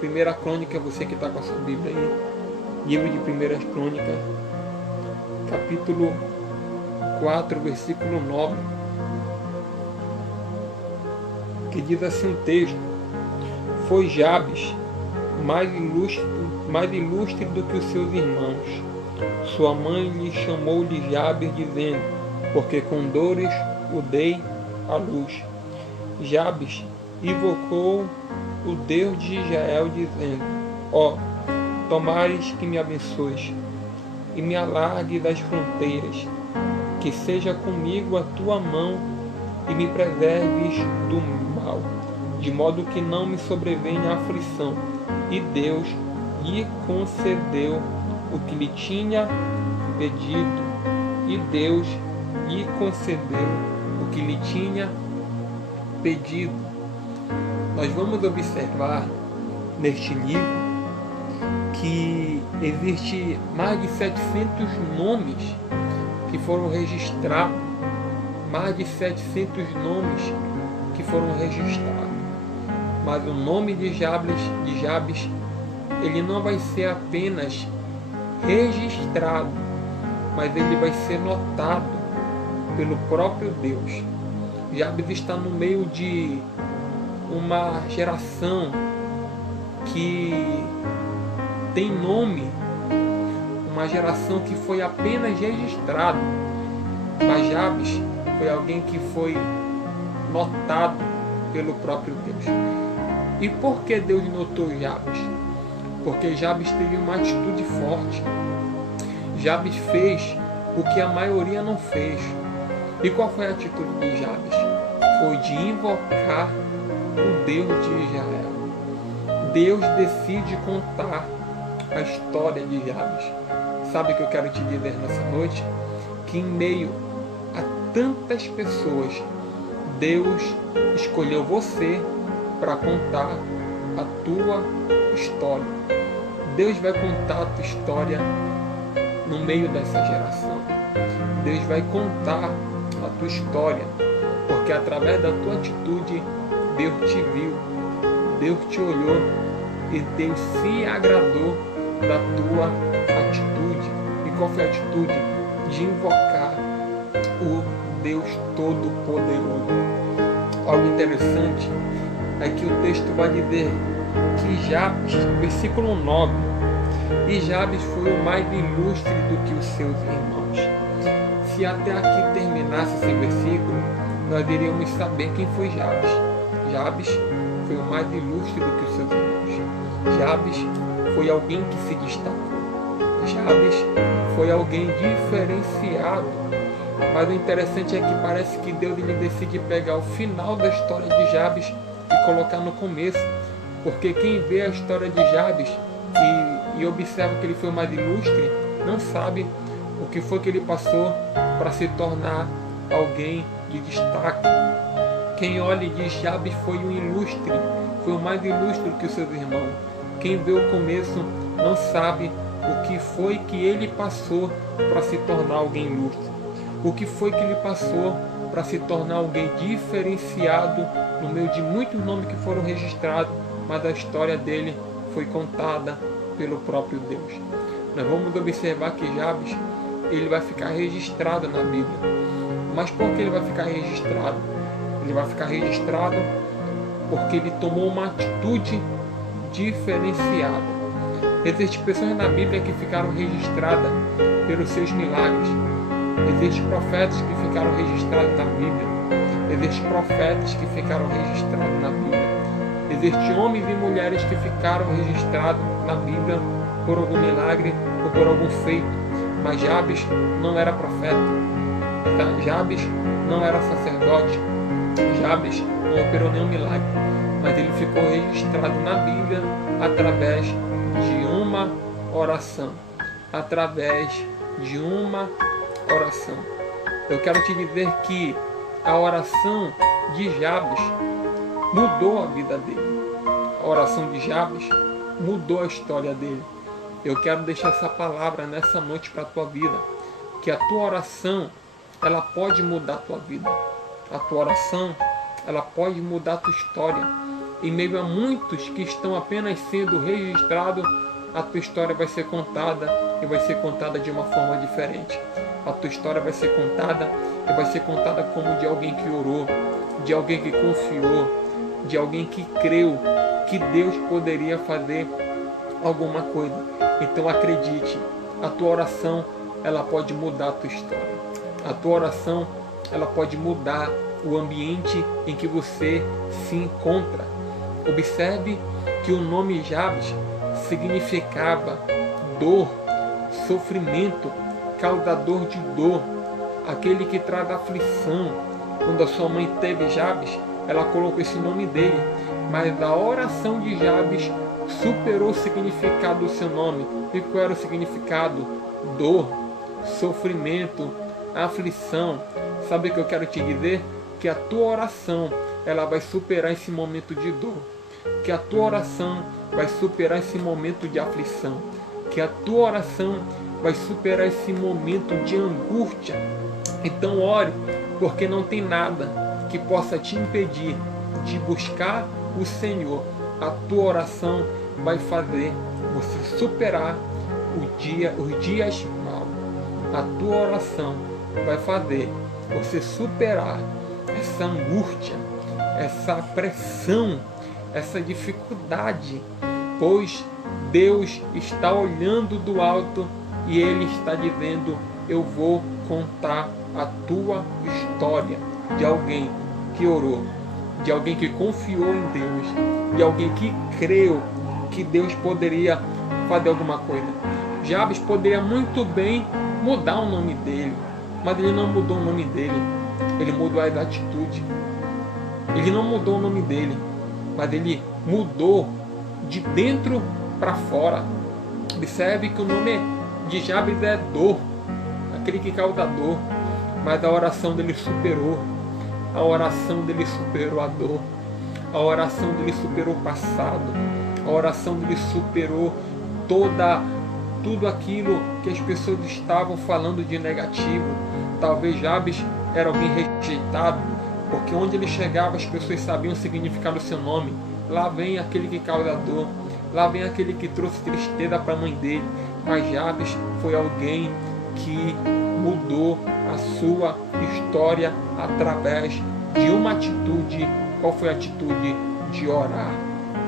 Primeira Crônica, você que está com a sua Bíblia aí, livro de Primeiras Crônicas, capítulo 4, versículo 9, que diz assim o texto: foi Jabes mais ilustre do que os seus irmãos. Sua mãe lhe chamou-lhe Jabes, dizendo, porque com dores o dei à luz. Jabes invocou o Deus de Israel, dizendo, ó, tomares que me abençoes e me alargue das fronteiras, que seja comigo a tua mão e me preserves do mal, de modo que não me sobrevenha a aflição. E Deus lhe concedeu o que lhe tinha pedido. E Deus lhe concedeu o que lhe tinha pedido. Nós vamos observar neste livro que existe mais de 700 nomes que foram registrados, mais de 700 nomes que foram registrados. Mas o nome de Jabes, ele não vai ser apenas registrado, mas ele vai ser notado pelo próprio Deus. Jabes está no meio de uma geração que tem nome, uma geração que foi apenas registrado, mas Jabes foi alguém que foi notado pelo próprio Deus. E por que Deus notou Jabes? Porque Jabes teve uma atitude forte. Jabes fez o que a maioria não fez. E qual foi a atitude de Jabes? Foi de invocar o Deus de Israel. Deus decide contar a história de Jabes. Sabe o que eu quero te dizer nessa noite? Que em meio a tantas pessoas, Deus escolheu você para contar a tua história. Deus vai contar a tua história no meio dessa geração. Deus vai contar a tua história, porque através da tua atitude, Deus te viu, Deus te olhou e Deus se agradou da tua atitude. E qual foi a atitude? De invocar o Deus Todo-Poderoso. Algo interessante é que o texto vai dizer que Jabes, versículo 9, e Jabes foi o mais ilustre do que os seus irmãos. Se até aqui terminasse esse versículo, nós iríamos saber quem foi Jabes. Jabes foi o mais ilustre do que os seus irmãos. Jabes foi alguém que se destacou. Jabes foi alguém diferenciado. Mas o interessante é que parece que Deus ele decide pegar o final da história de Jabes e colocar no começo. Porque quem vê a história de Jabes e observa que ele foi o mais ilustre, não sabe o que foi que ele passou para se tornar alguém de destaque. Quem olha e diz Jabes foi um ilustre, foi o mais ilustre que os seus irmãos. Quem vê o começo não sabe o que foi que ele passou para se tornar alguém ilustre. O que foi que ele passou para se tornar alguém diferenciado no meio de muitos nomes que foram registrados, mas a história dele foi contada pelo próprio Deus. Nós vamos observar que Jabes ele vai ficar registrado na Bíblia. Mas por que ele vai ficar registrado? Ele vai ficar registrado porque ele tomou uma atitude diferenciada. Existem pessoas na Bíblia que ficaram registradas pelos seus milagres. Existem profetas que ficaram registrados na Bíblia. Existem profetas que ficaram registrados na Bíblia. Existem homens e mulheres que ficaram registrados na Bíblia por algum milagre ou por algum feito. Mas Jabes não era profeta. Jabes não era sacerdote. Jabes não operou nenhum milagre. Mas ele ficou registrado na Bíblia através de uma oração. Através de uma oração. Eu quero te dizer que a oração de Jabes mudou a vida dele. A oração de Jabes mudou a história dele. Eu quero deixar essa palavra nessa noite para a tua vida. Que a tua oração, ela pode mudar a tua vida. A tua oração, ela pode mudar a tua história. em meio a muitos que estão apenas sendo registrados, a tua história vai ser contada e vai ser contada de uma forma diferente. A tua história vai ser contada e vai ser contada como de alguém que orou, de alguém que confiou, de alguém que creu que Deus poderia fazer alguma coisa. Então acredite, a tua oração ela pode mudar a tua história. A tua oração ela pode mudar o ambiente em que você se encontra. Observe que o nome Jabes significava dor, sofrimento, causador de dor, aquele que traz aflição. Quando a sua mãe teve Jabes, ela colocou esse nome dele, mas a oração de Jabes superou o significado do seu nome. E qual era o significado? Dor, sofrimento, aflição. Sabe o que eu quero te dizer? Que a tua oração ela vai superar esse momento de dor, que a tua oração vai superar esse momento de aflição, que a tua oração vai superar esse momento de angústia. Então ore, porque não tem nada que possa te impedir de buscar o Senhor. A tua oração vai fazer você superar os dias maus. A tua oração vai fazer você superar essa angústia, essa pressão, essa dificuldade, pois Deus está olhando do alto e Ele está dizendo: eu vou contar a tua história, de alguém que orou, de alguém que confiou em Deus, de alguém que creu que Deus poderia fazer alguma coisa. Jabes poderia muito bem mudar o nome dele, mas ele não mudou o nome dele, ele mudou as atitudes. Ele não mudou o nome dele, mas ele mudou de dentro para fora. Observe que o nome de Jabes é dor, aquele que causa dor, mas a oração dele superou. A oração dele superou a dor. A oração dele superou o passado. A oração dele superou tudo aquilo que as pessoas estavam falando de negativo. Talvez Jabes era alguém rejeitado, porque onde ele chegava as pessoas sabiam o significado do seu nome. Lá vem aquele que causa dor, lá vem aquele que trouxe tristeza para a mãe dele. Mas Jabes foi alguém que mudou a sua história através de uma atitude. Qual foi a atitude? De orar,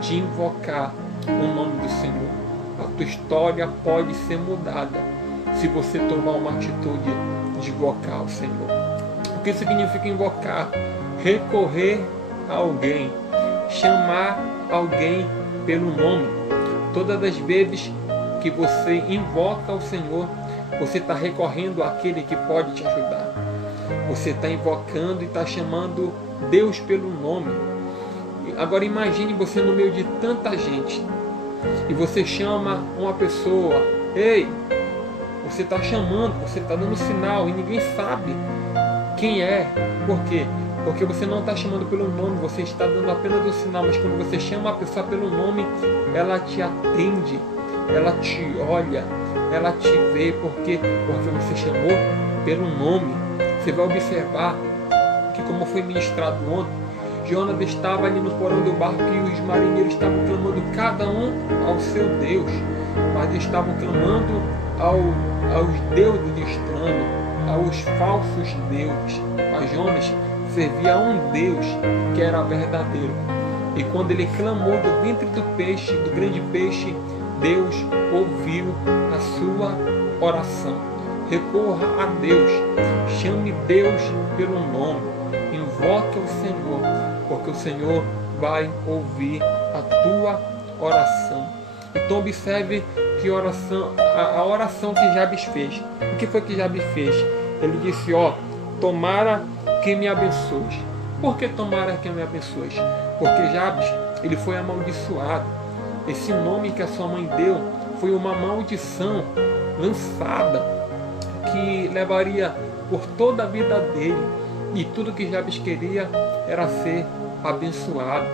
de invocar o nome do Senhor. A tua história pode ser mudada se você tomar uma atitude de invocar o Senhor. O que significa invocar? Recorrer a alguém, chamar alguém pelo nome. Todas as vezes que você invoca o Senhor, você está recorrendo àquele que pode te ajudar. Você está invocando e está chamando Deus pelo nome. Agora imagine você no meio de tanta gente e você chama uma pessoa. Ei, você está chamando, você está dando sinal e ninguém sabe quem é. Por quê? Porque você não está chamando pelo nome, você está dando apenas o sinal. Mas quando você chama a pessoa pelo nome, ela te atende, ela te olha, ela te vê. Por quê? Porque você chamou pelo nome. Você vai observar que, como foi ministrado ontem, Jonas estava ali no porão do barco e os marinheiros estavam clamando cada um ao seu Deus, mas estavam clamando aos deuses estranhos, aos falsos deuses. Mas Jonas servia a um Deus que era verdadeiro. E quando ele clamou do ventre do peixe, do grande peixe, Deus ouviu a sua oração. Recorra a Deus, chame Deus pelo nome, invoque o Senhor, porque o Senhor vai ouvir a tua oração. Então observe que a oração que Jabes fez. O que foi que Jabes fez? Ele disse: tomara que me abençoes. Por que tomara que me abençoes? Porque Jabes, ele foi amaldiçoado. Esse nome que a sua mãe deu foi uma maldição lançada que levaria por toda a vida dele. E tudo que Jabes queria era ser abençoado.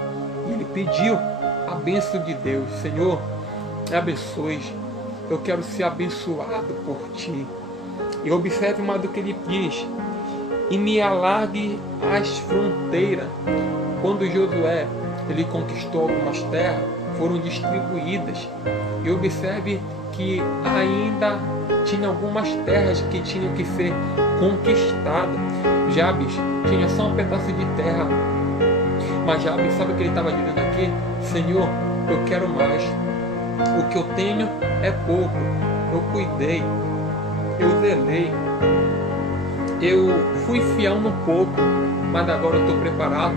E ele pediu a bênção de Deus. Senhor, me abençoe. Eu quero ser abençoado por ti. E observe mais do que ele diz: e me alargue as fronteiras. Quando Josué ele conquistou algumas terras, foram distribuídas. E observe que ainda tinha algumas terras que tinham que ser conquistadas. Jabes tinha só um pedaço de terra, mas Jabes, sabe o que ele estava dizendo aqui? Senhor, eu quero mais. O que eu tenho é pouco. Eu cuidei, eu zelei, eu fui fiel no pouco, mas agora eu estou preparado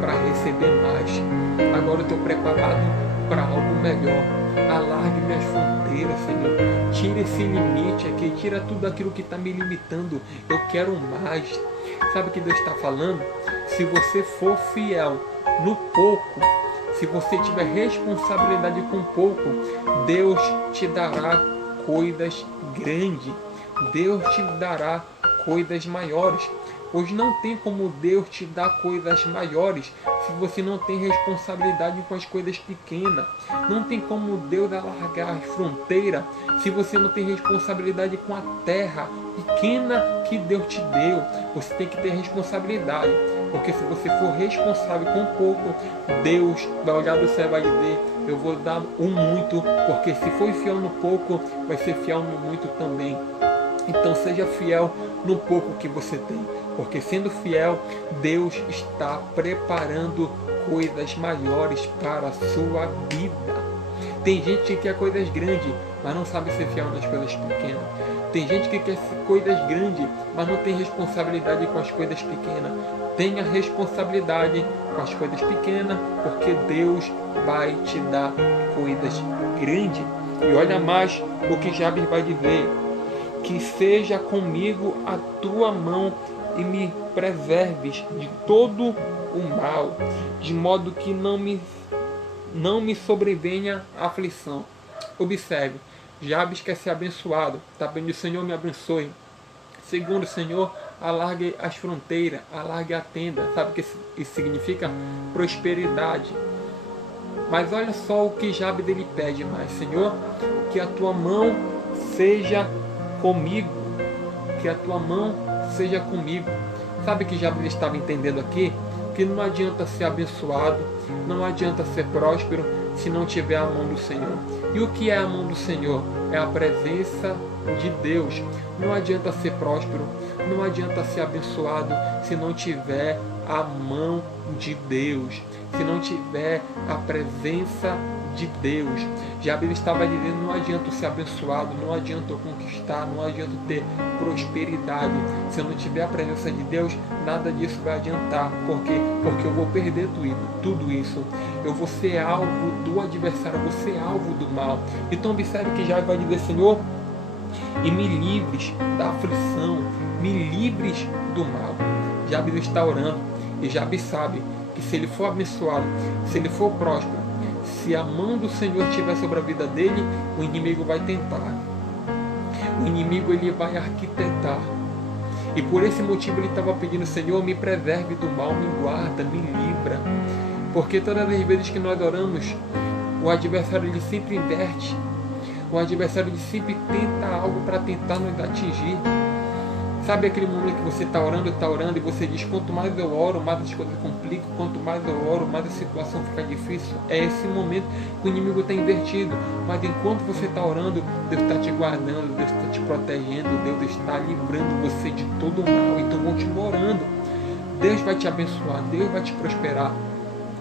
para receber mais. Agora eu estou preparado para algo melhor. Alargue minhas fronteiras, Senhor. Tira esse limite aqui, tira tudo aquilo que está me limitando. Eu quero mais. Sabe o que Deus está falando? Se você for fiel no pouco, se você tiver responsabilidade com pouco, Deus te dará coisas grandes. Deus te dará coisas maiores. Pois não tem como Deus te dar coisas maiores se você não tem responsabilidade com as coisas pequenas. Não tem como Deus alargar as fronteiras se você não tem responsabilidade com a terra pequena que Deus te deu. Você tem que ter responsabilidade. Porque se você for responsável com pouco, Deus vai olhar do céu e vai dizer: eu vou dar muito, porque se for fiel no pouco, vai ser fiel no muito também. Então seja fiel no pouco que você tem, porque sendo fiel, Deus está preparando coisas maiores para a sua vida. Tem gente que quer coisas grandes, mas não sabe ser fiel nas coisas pequenas. Tem gente que quer coisas grandes, mas não tem responsabilidade com as coisas pequenas. Tenha responsabilidade com as coisas pequenas, porque Deus vai te dar coisas grandes. E olha mais o que Jabes vai dizer: que seja comigo a tua mão e me preserves de todo o mal, de modo que não me sobrevenha aflição. Observe, Jabes quer ser abençoado, está pedindo: Senhor, me abençoe. Segundo, Senhor, alargue as fronteiras, alargue a tenda. Sabe o que isso significa? Prosperidade. Mas olha só o que Jabes ele pede mais: Senhor, que a tua mão seja comigo, que a tua mão seja comigo. Sabe que Jabes estava entendendo aqui? Que não adianta ser abençoado, não adianta ser próspero se não tiver a mão do Senhor. E o que é a mão do Senhor? É a presença de Deus. Não adianta ser próspero, não adianta ser abençoado se não tiver a mão de Deus, se não tiver a presença de Deus. Jabes estava dizendo: não adianta eu ser abençoado, não adianta eu conquistar, não adianta eu ter prosperidade. Se eu não tiver a presença de Deus, nada disso vai adiantar. Por quê? Porque eu vou perder tudo isso. Eu vou ser alvo do adversário, eu vou ser alvo do mal. Então observe que Jabes vai dizer: Senhor, e me livres da aflição, me livres do mal. Jabes está orando, e Jabes sabe que se ele for abençoado, se ele for próspero, se a mão do Senhor estiver sobre a vida dele, o inimigo vai tentar. O inimigo ele vai arquitetar. E por esse motivo ele estava pedindo: Senhor, me preserve do mal, me guarda, me livra. Porque todas as vezes que nós oramos, o adversário ele sempre inverte. O adversário ele sempre tenta algo para tentar nos atingir. Sabe aquele momento que você está orando e você diz: quanto mais eu oro, mais as coisas complicam, quanto mais eu oro, mais a situação fica difícil. É esse momento que o inimigo está invertido. Mas enquanto você está orando, Deus está te guardando, Deus está te protegendo, Deus está livrando você de todo o mal. Então continua orando. Deus vai te abençoar, Deus vai te prosperar.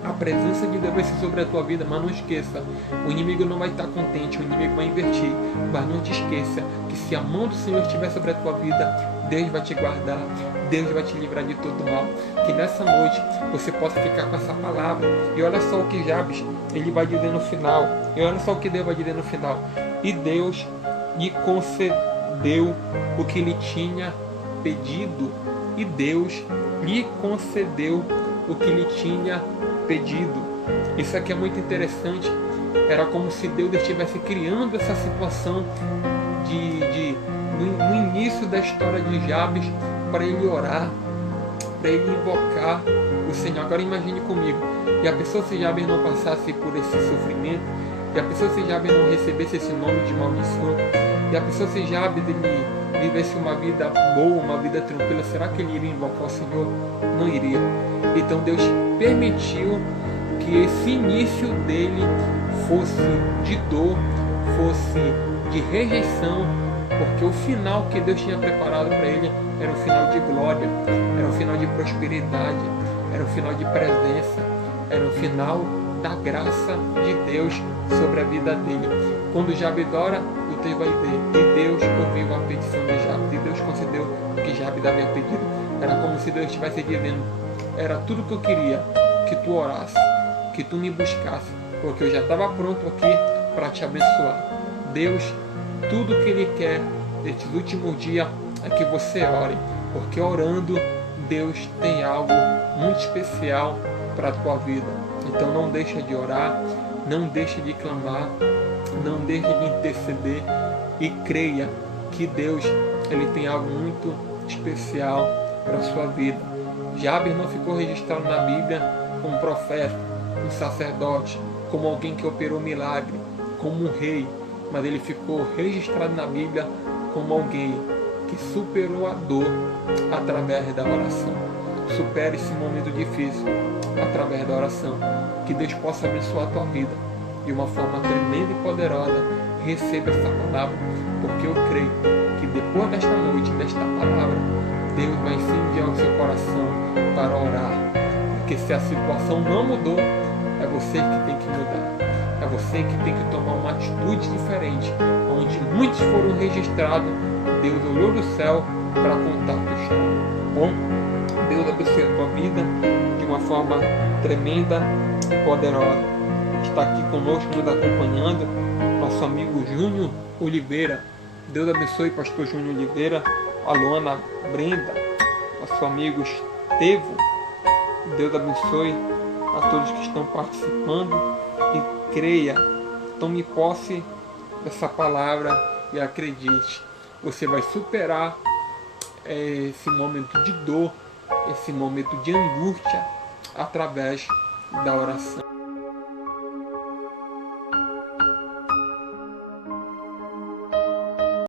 A presença de Deus vai ser sobre a tua vida, mas não esqueça, o inimigo não vai estar contente, o inimigo vai invertir. Mas não te esqueça que se a mão do Senhor estiver sobre a tua vida, Deus vai te guardar, Deus vai te livrar de todo mal. Que nessa noite você possa ficar com essa palavra. E olha só o que Jabes ele vai dizer no final. E olha só o que Deus vai dizer no final: e Deus lhe concedeu o que lhe tinha pedido. E Deus lhe concedeu o que lhe tinha pedido. Isso aqui é muito interessante. Era como se Deus estivesse criando essa situação no início da história de Jabes, para ele orar, para ele invocar o Senhor. Agora imagine comigo, e a pessoa, se Jabes não passasse por esse sofrimento, e a pessoa, se Jabes não recebesse esse nome de maldição, e a pessoa, se Jabes ele vivesse uma vida boa, uma vida tranquila, será que ele iria invocar o Senhor? Não iria. Então Deus permitiu que que esse início dele fosse de dor, fosse de rejeição, porque o final que Deus tinha preparado para ele era um final de glória, era um final de prosperidade, era um final de presença, era um final da graça de Deus sobre a vida dele. Quando Jabes ora, o texto vai dizer, e Deus ouviu a petição de Jabes, e Deus concedeu o que Jabes havia pedido. Era como se Deus estivesse dizendo, era tudo que eu queria, que tu orasse, que tu me buscasse, porque eu já estava pronto aqui para te abençoar. Deus, tudo que Ele quer nestes últimos dias é que você ore, porque orando, Deus tem algo muito especial para a tua vida. Então não deixa de orar, não deixe de clamar, não deixe de interceder e creia que Deus ele tem algo muito especial para a sua vida. Jabes não ficou registrado na Bíblia como um profeta, um sacerdote, como alguém que operou milagre, como um rei, mas ele ficou registrado na Bíblia como alguém que superou a dor através da oração. Supere esse momento difícil através da oração. Que Deus possa abençoar a tua vida de uma forma tremenda e poderosa. Receba essa palavra, porque eu creio que depois desta noite, desta palavra, Deus vai incendiar o seu coração para orar. Porque se a situação não mudou, é você que tem que mudar. É você que tem que tomar uma atitude diferente. Onde muitos foram registrados, Deus olhou do céu para contar a tua história. Bom, Deus abençoe a tua vida de uma forma tremenda e poderosa. Está aqui conosco, nos acompanhando, nosso amigo Júnior Oliveira. Deus abençoe, pastor Júnior Oliveira, a Luana Brenda, nosso amigo Estevo. Deus abençoe a todos que estão participando e creia, tome posse dessa palavra e acredite. Você vai superar esse momento de dor, esse momento de angústia através da oração.